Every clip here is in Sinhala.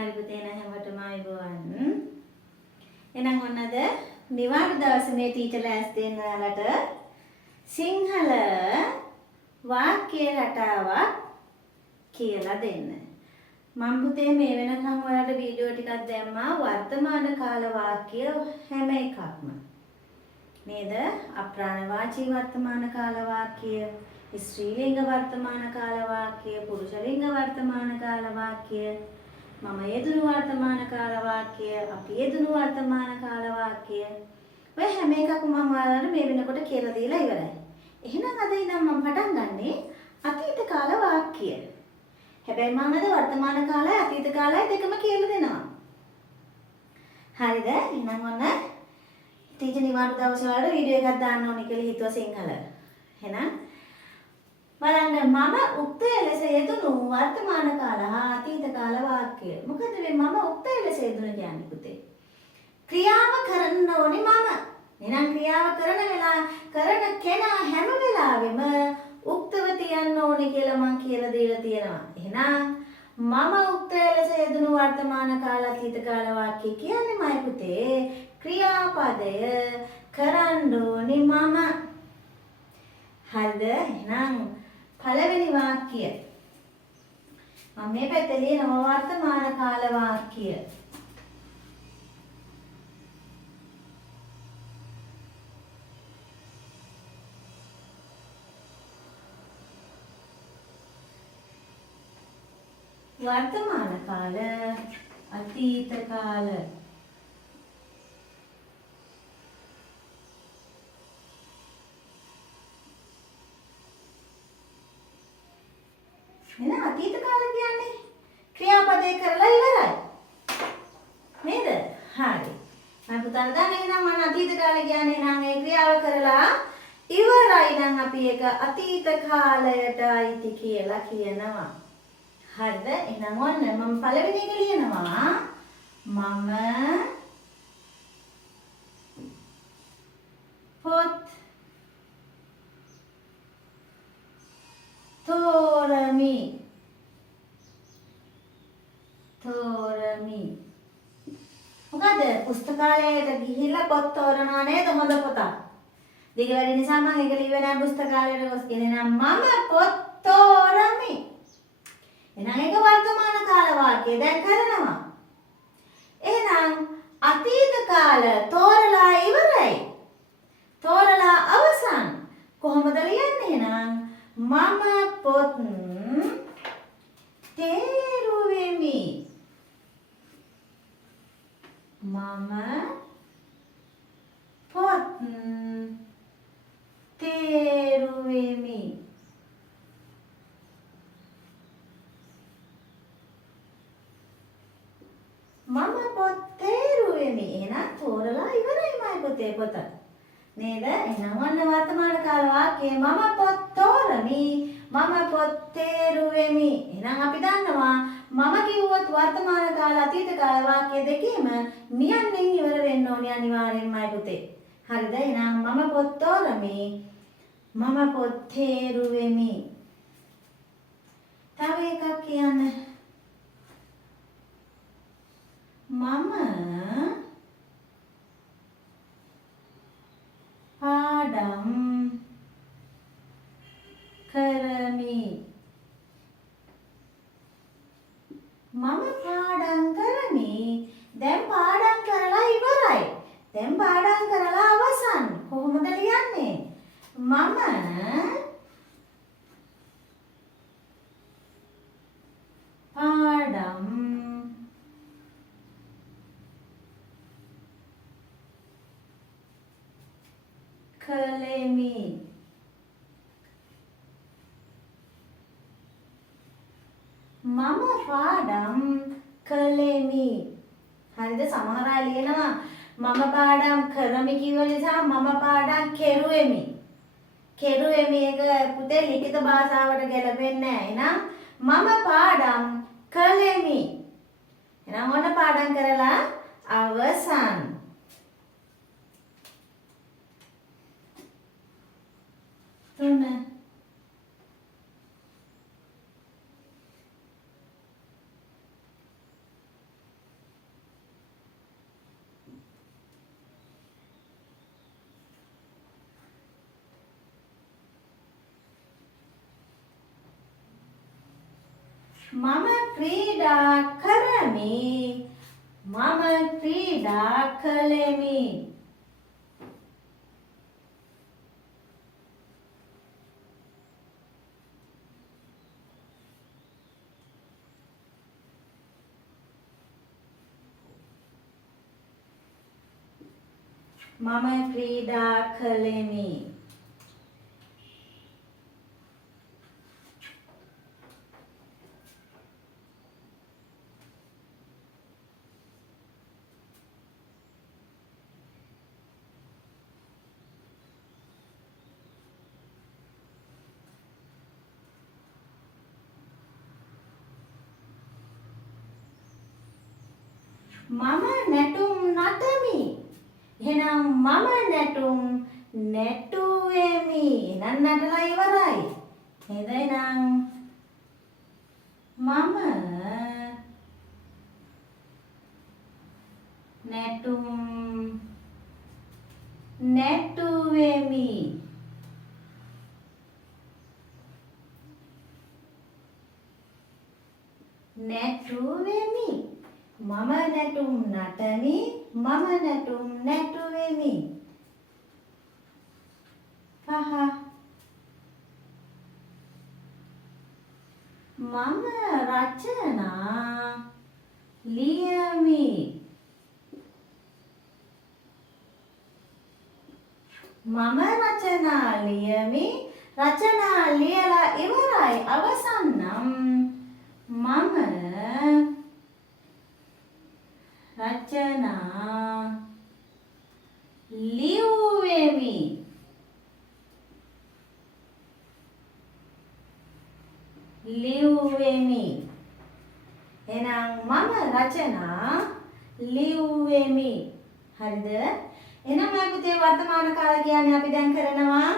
හරි පුතේ හැමෝටම ආයුබෝවන්. එහෙනම් ඔන්නද නිවාඩු දවසේ මේ ටීචර්ලා ඇස් දෙන්න ඔයාලට සිංහල වාක්‍ය රටාවක් කියලා දෙන්න. මම පුතේ මේ වෙනකම් ඔයාලට වීඩියෝ ටිකක් දැම්මා වර්තමාන කාල වාක්‍ය හැම එකක්ම. නේද? අප්‍රාණවාචී වර්තමාන කාල වාක්‍ය, ස්ත්‍රීලිංග වර්තමාන කාල වාක්‍ය, පුරුෂලිංග වර්තමාන කාල වාක්‍ය, මම යෙදුණු වර්තමාන කාල වාක්‍ය, අපි යෙදුණු වර්තමාන කාල වාක්‍ය. ඔය හැම එකක්ම මම ඔයාලට මේ වෙනකොට කියලා දීලා ඉවරයි. එහෙනම් අද ඉඳන් මම පටන් ගන්නෙ අතීත කාල වාක්‍ය. හැබැයි මම අද වර්තමාන කාලය අතීත කාලය දෙකම කියලා දෙනවා. හරිද? එහෙනම් ඔන්න ටීචර් නිවාඩු දවසේ වල වීඩියෝ එකක් දාන්න ඕනේ කියලා හිතුවා සිංහල. එහෙනම් බලන්න මම උත්තර ලෙස යෙදුණු වර්තමාන කාල හා අතීත කාල වාක්‍ය. මොකද මේ මම උත්තර ලෙස යෙදුණ කියන්නේ පුතේ? ක්‍රියාව කරන්න ඕනේ මම. එහෙනම් ක්‍රියාව කරන කෙනා හැම වෙලාවෙම උක්තව තියන්න ඕනේ කියලා මම කියලා දීලා තියෙනවා. එහෙනම් මම උත්තර ලෙස යෙදුණු වර්තමාන කාල අතීත කාල වාක්‍ය කියන්නේ මයි පුතේ ක්‍රියාපදය කරන්න ඕනේ මම. හරිද? එහෙනම් පළවෙනි වාක්‍ය මම මේ පැත්තේ ලියනවා වර්තමාන කාල වාක්‍ය. වර්තමාන කාල අතීත කාල. එහෙනම් අතීත කාල කියන්නේ ක්‍රියාපදේ කරලා ඉවරයි. නේද? හරි. මම පුතාට දැන් එහෙනම් මම අතීත කාල කියන්නේ එහෙනම් ඒ ක්‍රියාව කරලා ඉවරයි නම් අපි ඒක අතීත කාලයට අයිති කියලා කියනවා. හරිද? එහෙනම් ඔන්න මම පළවෙනි එක ලියනවා මම පොත් තෝරමි. මොකද පුස්තකාලයට ගිහිල්ලා පොත් තෝරනවා නේද? හොඳ පොතක්. දිග වැඩි නිසා මම ඒක ලිව්වේ නැහැ පුස්තකාලයට ගොස් කියලා. එහෙනම් මම පොත් තෝරමි. එහෙනම් ඒක වර්තමාන කාල වාක්‍යය දැන් කරනවා. එහෙනම් අතීත කාල තෝරලා ඉවරයි. තෝරලා අවසන්. කොහොමද ලියන්නේ එහෙනම්? මම පොත් තේරුවෙමි. මම පොත් තේරුවෙමි. මම පොත් තේරුවෙමි. එහෙනම් තෝරලා ඉවරයි මයි පුතේ පොත. නේද? එහෙනම් ඔන්න වර්තමාන කාල වාක්‍යය මම පොත් තෝරමි. මම පොත් තේරුවෙමි. එහෙනම් අපි දන්නවා මම කිව්වොත් වර්තමාන කාල අතීත කාල වාක්‍ය දෙකේම නියන්නෙන් ඉවර වෙන්න ඕනේ අනිවාර්යෙන්මයි පුතේ. හරිද? එහෙනම් මම පොත් තෝරමි. මම පොත් තේරුවෙමි. තව එකක් කියන්න. මම පාඩම් කරමි. මම පාඩම් කරමි. දැන් පාඩම් කරලා ඉවරයි. දැන් පාඩම් කරලා අවසන්. කොහොමද ලියන්නේ? මම පාඩම් කළෙමි. මම පාඩම් කළෙමි. හරිද? සමහර අය ලියනවා මම පාඩම් කරමි කිව්ව නිසා මම පාඩම් කෙරුවෙමි. කෙරුවෙමි එක පුතේ ලිඛිත භාෂාවට ගැලපෙන්නේ නැහැ. එහෙනම් මම පාඩම් කළෙමි. එහෙනම් ඔන්න පාඩම් කරලා අවසන්. තුන මම ක්‍රීඩා කරමි. මම ක්‍රීඩා කළෙමි. මම ක්‍රීඩා කළෙමි. මම නැටුම් නටමි. එහෙනම් මම නැටුම් නැටුවෙමි. එහෙනම් නටලා ඉවරයි. එහෙනම් මම නැටුම් නැටුවෙමි. නැටුවෙමි. මම නැටුම් නටමි. මම නැටුම් නැටුවෙමි. පහ. මම රචනා ලියමි. මම රචනා ලියමි. රචනා ලියලා ඉවරයි. අවසන් නම් මම රචනා ලියුවෙමි. ලියුවෙමි. එහෙනම් මම රචනා ලියුවෙමි. හරිද? එහෙනම් මේ පුතේ වර්තමාන කාල කියන්නේ අපි දැන් කරනවා.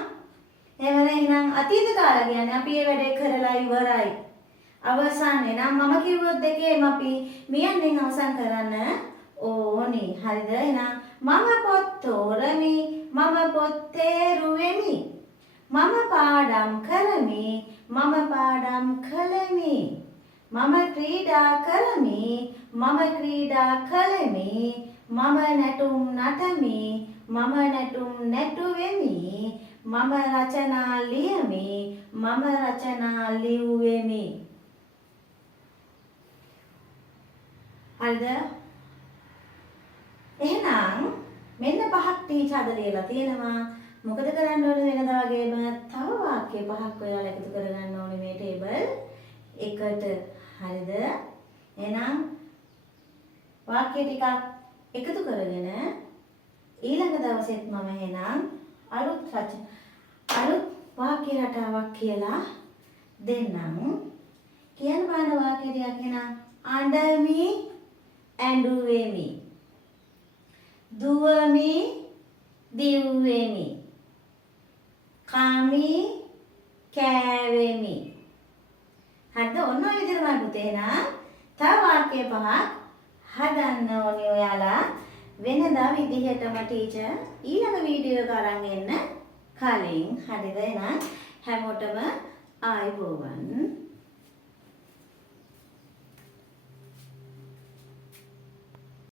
එහෙනම් අතීත කාල කියන්නේ අපි මේ වැඩේ කරලා ඉවරයි. අවසන් එනම් මම කිව්වොත් දෙකේම අපි මියන්නෙන් අවසන් කරන්න ඕනි. හරිද? එහෙනම් මම පොත් තෝරමි. මම පොත් තේරුවෙමි. මම පාඩම් කරමි. මම පාඩම් කළෙමි. මම ක්‍රීඩා කරමි. මම ක්‍රීඩා කළෙමි. මම නැටුම් නටමි. මම නැටුම් නැටුවෙමි. මම රචනා ලියමි. මම රචනා ලියුවෙමි. හරිද? එහෙනම් මෙන්න පහක් ටීචර් අද ලියලා තියෙනවා. මොකද කරන්න ඕනේ වෙනදා වගේම තව වාක්‍ය පහක් ඔයාලා එකතු කරගන්න ඕනේ මේ ටේබල් එකට. හරිද? එහෙනම් වාක්‍ය ටිකක් එකතු කරගෙන ඊළඟ දවසෙත් මම එහෙනම් අලුත් වාක්‍ය රටාවක් කියලා දෙන්නම්. කියන බාන වාක්‍ය ටිකක් එහෙනම් අඬමි ඇඬුවෙමි. දුවමි දිව්වෙමි. කමි කෑවෙමි. හරිද? ඔන්න ඔය විදිහට මම පුතේ එහෙනම් තව වාක්‍ය පහක් හදන්න ඕනේ ඔයාලා වෙනදා විදිහටම ටීචර් ඊළඟ වීඩියෝ එක අරන් එන්න කලින්. හරිද? එහෙනම් හැමෝටම ආයුබෝවන්.